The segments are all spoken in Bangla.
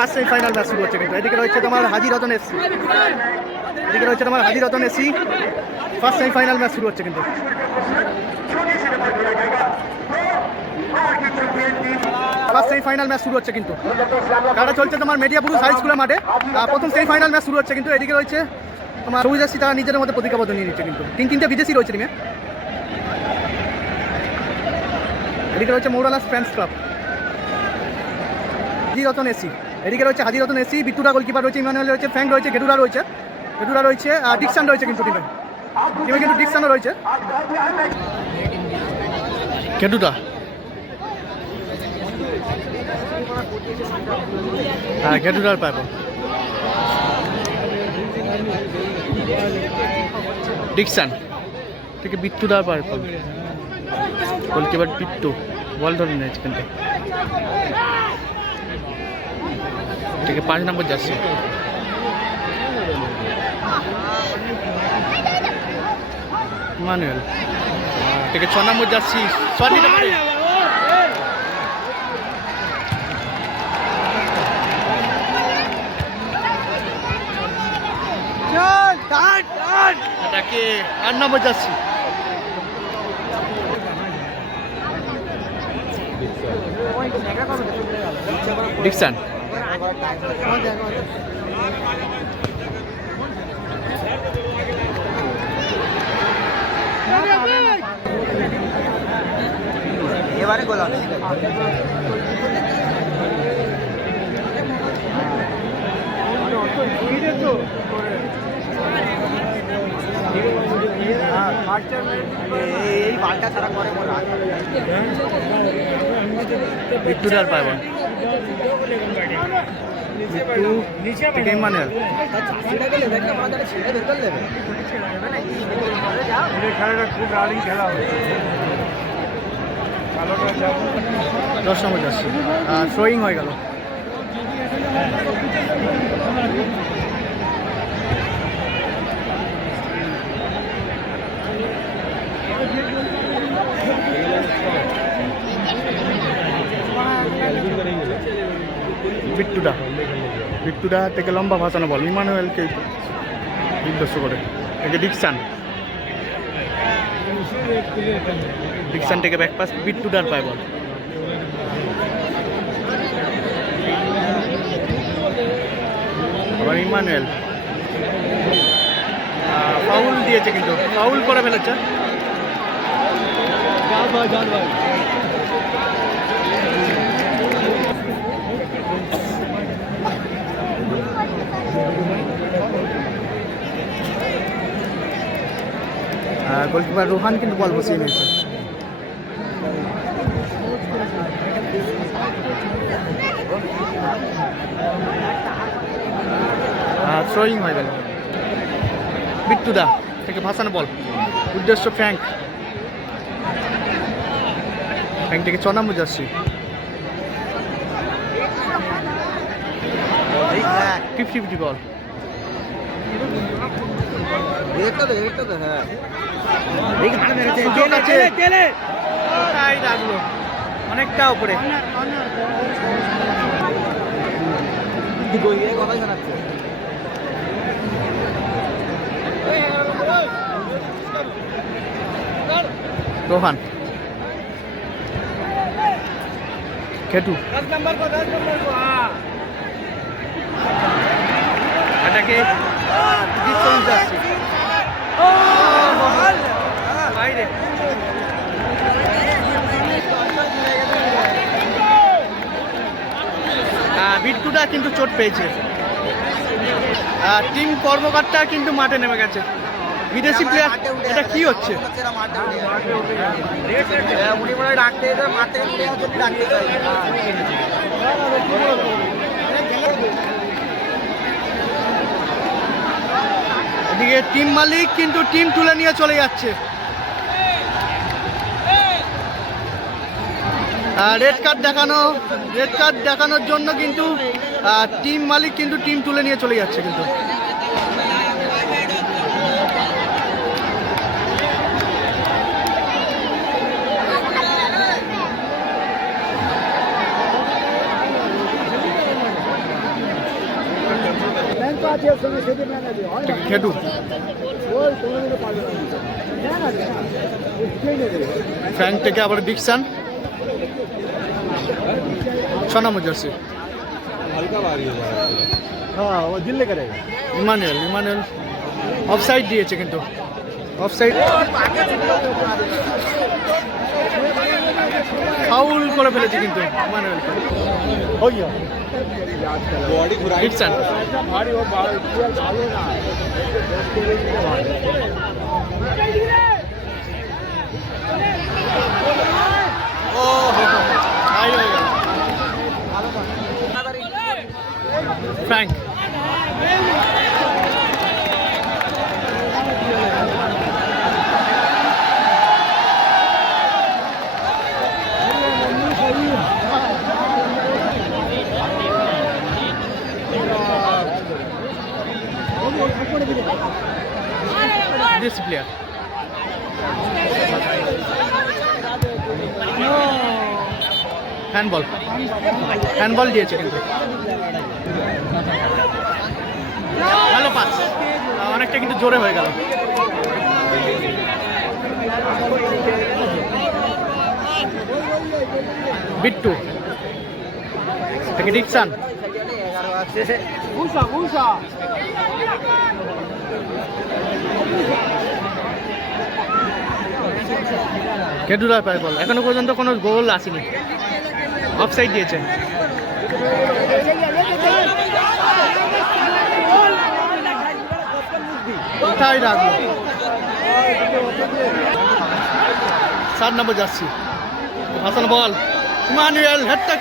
ফার্স্ট সেমিফাইনাল ম্যাচ শুরু হচ্ছে কিন্তু এদিকে রয়েছে তোমার হাজি রতন এসি, এদিকে রয়েছে তোমার Haji Ratan AC. First semifinal match শুরু হচ্ছে কিন্তু ফার্স্ট সেমিফাইনাল ম্যাচ শুরু হচ্ছে কিন্তু খেলাটা চলছে তোমার মেডিয়াপুর হাই স্কুলের মাঠে। প্রথম সেমিফাইনাল ম্যাচ শুরু হচ্ছে কিন্তু এদিকে রয়েছে তোমার সবুজ এসি, তারা নিজেদের মধ্যে প্রতিজ্ঞাবদ্ধ নিয়ে নিচ্ছে কিন্তু তিনটে বিদেশি রয়েছে টিমে। এদিকে রয়েছে মৌরালাস ফ্যান্স ক্লাব, হাজি রতন এসি, এদিকে রয়েছে হাজি রতন এসি। বিট্টুরা গোলকিপার রয়েছে, ইমানুয়েল রয়েছে, ফ্র্যাঙ্ক রয়েছে, গেডুরা রয়েছে আর ডিকসান রয়েছে কিন্তু টিমে কিন্তু ডিকসানও রয়েছে। গেডুরা গেডুরার পাইব, ডিকসান থেকে বিট্টুরার পাইব, গোলকিপার বিট্টু বল ধরে নিয়েছে কিন্তু থেকে 5 নম্বর জার্সি। ইমানুয়েল থেকে 6 নম্বর জার্সি, শট নিতে পারে। এটাকে 8 নম্বর জার্সি, ডিকসান। এবারে গোল হবে। এই বালটা ছাড়া করে বিট্টুরার পাইব, বিট্টু ইমানুয়েল। খুব রানিং খেলা হবে। 10 নম্বর জার্সি থ্রোয়িং হয়ে গেল। বিট্টুরা থেকে লম্বা ভাসানো বল ইমানুয়েলকে উদ্দেশ্য করে, থেকে ডিকসান থেকে ব্যাক পাস, বিট্টুদার পায় বল। আবার ইমানুয়েল ফাউল দিয়েছে কিন্তু ফাউল করে ফেলেছে। গোলকিপার রোহান কিন্তু বল বসিয়ে নিয়েছে। থ্রোয়িং হয়ে গেল। বিট্টুদা থেকে ভাসানো বল, উদ্দেশ্য ফ্র্যাঙ্ক থেকে 6 নম্বর জার্সি। 50-50 বল। অনেকটা উপরে রোহান খেটু এটাকে বাইরে। বিট্টুটা কিন্তু চোট পেয়েছে, টিম কর্মকর্তা কিন্তু মাঠে নেমে গেছে। বিদেশি প্লেয়ার, এটা কি হচ্ছে? এদিকে টিম মালিক কিন্তু টিম তুলে নিয়ে চলে যাচ্ছে। রেড কার্ড দেখানোর জন্য কিন্তু টিম মালিক কিন্তু টিম তুলে নিয়ে চলে যাচ্ছে কিন্তু। খেটু ফ্র্যাঙ্ক থেকে আবার ডিকসান 6 নম্বর জার্সি ইমানুয়েল অফসাইড দিয়েছে কিন্তু অফসাইড ফাউল করে ফেলেছে কিন্তু ইমানুয়েল ডিকসান ও হাই হয়ে গেল ফ্র্যাঙ্ক this player হ্যান্ডবল দিয়েছে কিন্তু ভালো পাস অনেকটা কিন্তু জোরে হয়ে গেল বিট্টু থেকে ডিকসান খেটুরা পায় বল এখনো পর্যন্ত কোনো গোল আসেনি অফসাইড দিয়েছে কোথায় রাখবো 7 নম্বর যাচ্ছি হাসান বল ইমানুয়েল হেডটাক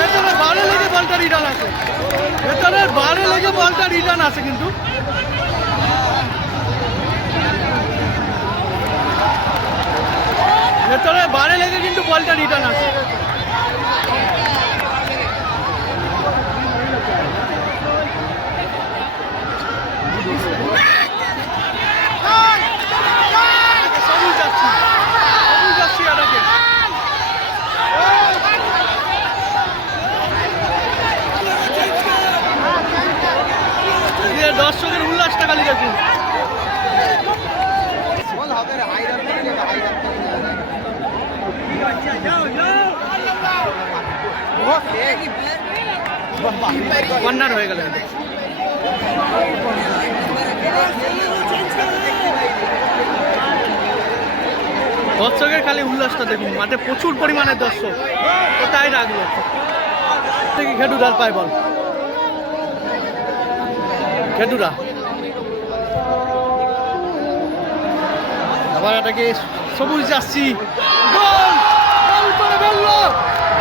ভেতরের বারে লেগে বলটা রিটার্ন আছে ভেতরের বারে লেগে বলটা রিটার্ন আছে কিন্তু ভেতরে বারে লেগে কিন্তু বলটা রিটার্ন আছে সবুজ যাচ্ছি এটাকে দর্শকের উল্লাসটা খালি দেখুন কর্নার হয়ে গেল দর্শকের খালি উল্লাসটা দেখুন মাঠে প্রচুর পরিমাণে দর্শক কোথায় রাখলো থেকে খেটুরার পায় বল খেটুরা আবার এটাকে সবুজ যাচ্ছি গোল করে ফেললো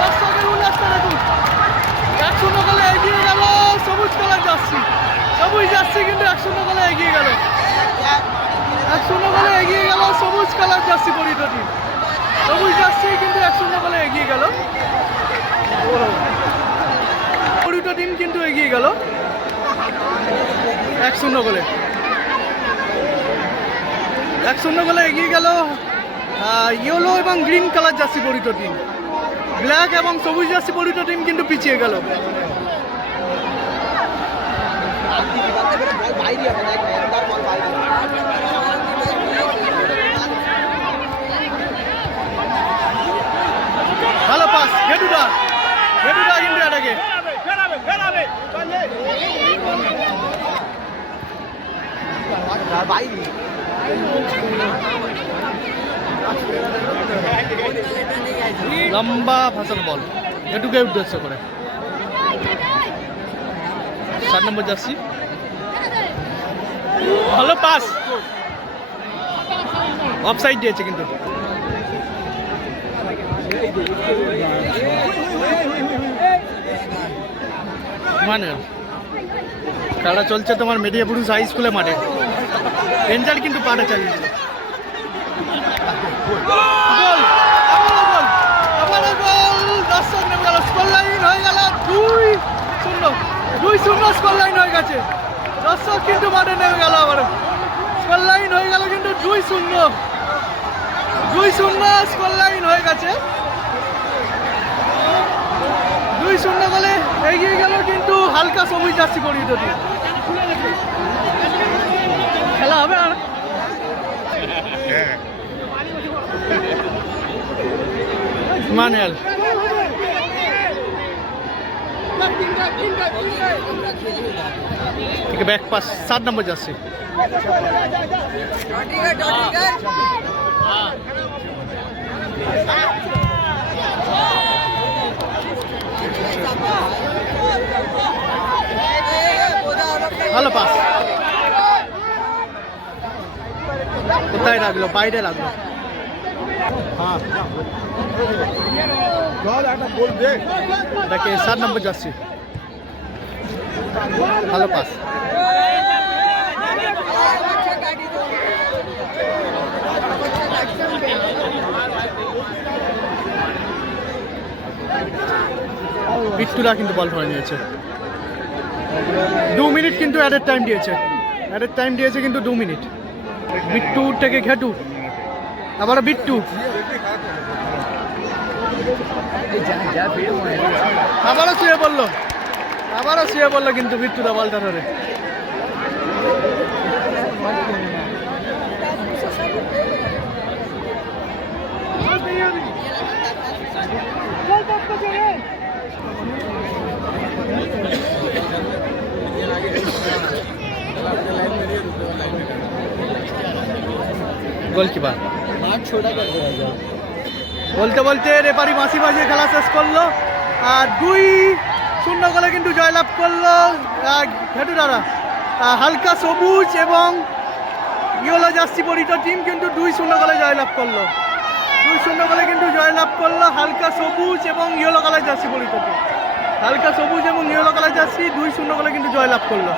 দর্শকের উল্লাসটা দেখুন 1-0 গোলে এগিয়ে গেল সবুজ কালার যাচ্ছি কিন্তু 1-0 গোলে এগিয়ে গেল 1-0 গোলে এগিয়ে গেল সবুজ কালার যাচ্ছি পরিণতি সবুজ যাচ্ছি কিন্তু 1-0 গোলে এগিয়ে গেল পরিণত টিম কিন্তু এগিয়ে গেল 1-0 গোলে 1-0 গোলে এগিয়ে গেল ইয়েলো এবং গ্রিন কালার জার্সি পরিত টিম ব্ল্যাক এবং সবুজ জার্সি পরিত টিম কিন্তু পিছিয়ে গেল ভালো পাস খেটুরা কিন্তু এটাকে লম্বা ফাসাল বল এটুকে উদ্দেশ্য করে 7 নম্বর জার্সি ভালো পাস অফসাইড দিয়েছে কিন্তু খেলা চলছে তোমার মেদিয়াপুর হাই স্কুলের মাঠে রেঞ্জার কিন্তু পাটা চালিয়েছিল স্কোর লাইন হয়ে গেল 2-0 স্কোর লাইন হয়ে গেছে দর্শক কিন্তু মাঠে নেমে গেল আবার স্কোর লাইন হয়ে গেল কিন্তু 2-0 স্কোর লাইন হয়ে গেছে 2-0 গোলে এগিয়ে গেল কিন্তু হালকা সবুজ জার্সি পরিহিত টিম। খেলা হবে আর মানিয়াল ठीक है बैक पास 7 नंबर जर्सी ভালো পাস কোথায় লাগলো বাইরে লাগলো হ্যাঁ দেখে 7 নম্বর জার্সি ভালো পাস বিট্টুরা কিন্তু বল ধরে নিয়েছে 2 মিনিট কিন্তু অ্যাডেড টাইম দিয়েছে কিন্তু 2 মিনিট বিট্টু থেকে ঘেটু আবার বিট্টু আবারও শুয়ে পড়লো কিন্তু বিট্টুরা বলটা ধরে গোলকিপার বলতে বলতে রেফারি বাঁশি বাজিয়ে খেলা শেষ করলো আর 2-0 গোলে কিন্তু জয়লাভ করলো ঘেটুরারা। হালকা সবুজ এবং ইয়েলো জার্সি পরিহিত টিম কিন্তু 2-0 গোলে জয়লাভ করলো। 2-0 গোলে কিন্তু জয়লাভ করলো হালকা সবুজ এবং ইয়েলো কালার জার্সি পরিহিত টিম। হালকা সবুজ এবং ইয়েলো কালার জার্সি 2-0 গোলে কিন্তু জয়লাভ করলো।